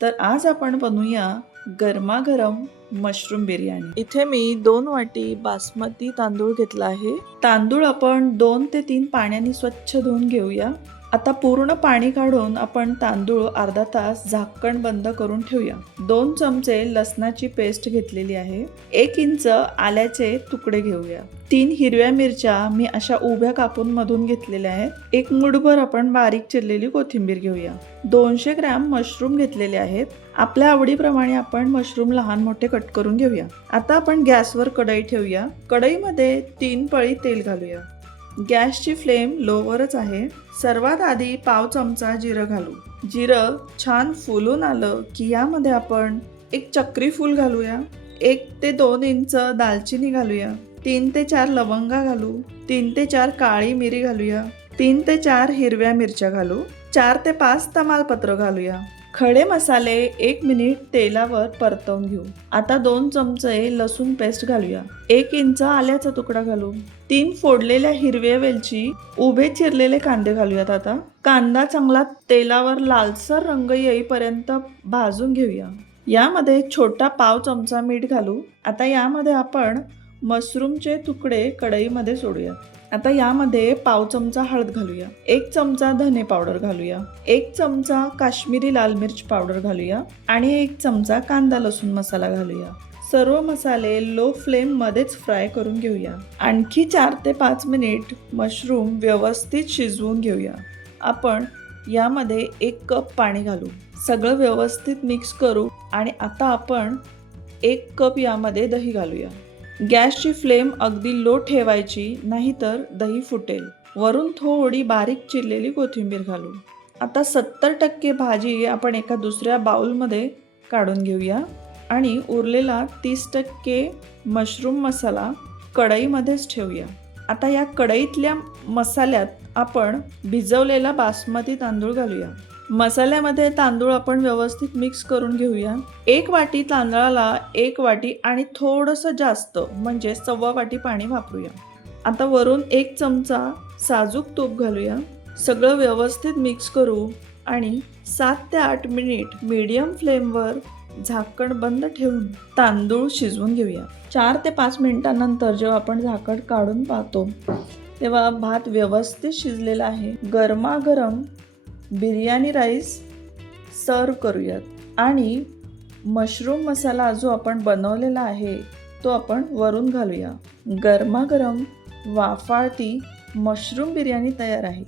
तर आज आपण बनवूया गरमागरम मशरूम बिर्याणी। इथे मी 2 वाटी बासमती तांदूळ घेतला आहे। तांदूळ आपण 2 ते 3 पाण्याने स्वच्छ धुवून घेऊया। आता पूर्ण पाणी काढून आपण तांदूळ अर्धा तास झाकण बंद करून ठेवूया। 2 चमचे लसणाची पेस्ट घेतलेली आहे। 1 इंच आल्याचे तुकडे घेऊया। 3 हिरव्या मिरच्या मी अशा उभ्या कापून मधून घेतलेल्या आहेत। 1 मूठभर आपण बारीक चिरलेली कोथिंबीर घेऊया। 200 ग्रॅम मशरूम घेतलेले आहेत। आपल्या आवडीप्रमाणे आपण मशरूम लहान मोठे कट करून घेऊया। आता आपण गॅसवर कढई ठेवूया। कढईमध्ये 3 पळी तेल घालूया। गॅसची फ्लेम लोवरच आहे। सर्वात आधी पाव चमचा जिरं घालू। जिरं छान फुलून आलं की यामध्ये आपण 1 चक्री फूल घालूया। 1 ते 2 इंच दालचिनी घालूया। 3 ते 4 लवंगा घालू। 3 ते 4 काळी मिरी घालूया। 3 ते 4 हिरव्या मिरच्या घालू। 4 ते 5 तमालपत्र घालूया। खडे मसाले 1 मिनिट तेलावर परतवून घेऊ। आता 2 चमचे लसूण पेस्ट घालूया। 1 इंच आल्याचा तुकडा घालू। 3 फोडलेल्या हिरव्या वेलची, उभे चिरलेले कांदे घालूयात। आता कांदा चांगला तेलावर लालसर रंग येईपर्यंत भाजून घेऊया। यामध्ये छोटा पाव चमचा मीठ घालू। आता यामध्ये आपण मशरूमचे तुकडे कढईमध्ये सोडूया। आता यामध्ये पाव चमचा हळद घालूया। 1 चमचा धने पावडर घालूया। 1 चमचा काश्मीरी लाल मिर्च पावडर घालूया आणि 1 चमचा कांदा लसूण मसाला घालूया। सर्व मसाले लो फ्लेम मध्येच फ्राय करून घेऊया। आणखी 4 ते 5 मिनिट मशरूम व्यवस्थित शिजवून घेऊया। आपण यामध्ये 1 कप पाणी घालू। सगळं व्यवस्थित मिक्स करू आणि आता आपण 1 कप यामध्ये दही घालूया। गॅसची फ्लेम अगदी लो ठेवायची, नाहीतर दही फुटेल। वरून थोडी बारीक चिरलेली कोथिंबीर घालू। आता 70% भाजी आपण एका दुसऱ्या बाउलमध्ये काढून घेऊया आणि उरलेला 30% मशरूम मसाला कढईमध्येच ठेवूया। आता या कढईतल्या मसाल्यात आपण भिजवलेला बासमती तांदूळ घालूया। मसाल्यामध्ये तांदूळ आपण व्यवस्थित मिक्स करून घेऊया। 1 वाटी तांदळाला 1 वाटी आणि थोडंसं जास्त म्हणजे 1.25 वाटी पाणी वापरूया। आता वरून 1 चमचा साजूक तूप घालूया। सगळं व्यवस्थित मिक्स करू आणि 7 ते 8 मिनिट मीडियम फ्लेमवर झाकण बंद ठेवून तांदूळ शिजवून घेऊया। 4 ते 5 मिनिटांनंतर जेव्हा आपण झाकण काढून पाहतो तेव्हा भात व्यवस्थित शिजलेला आहे। गरमागरम बिर्याणी राईस सर्व करूयात आणि मशरूम मसाला जो आपण बनवलेला आहे तो आपण वरून घालूया। गरमागरम वाफाळती मशरूम बिर्याणी तयार आहे।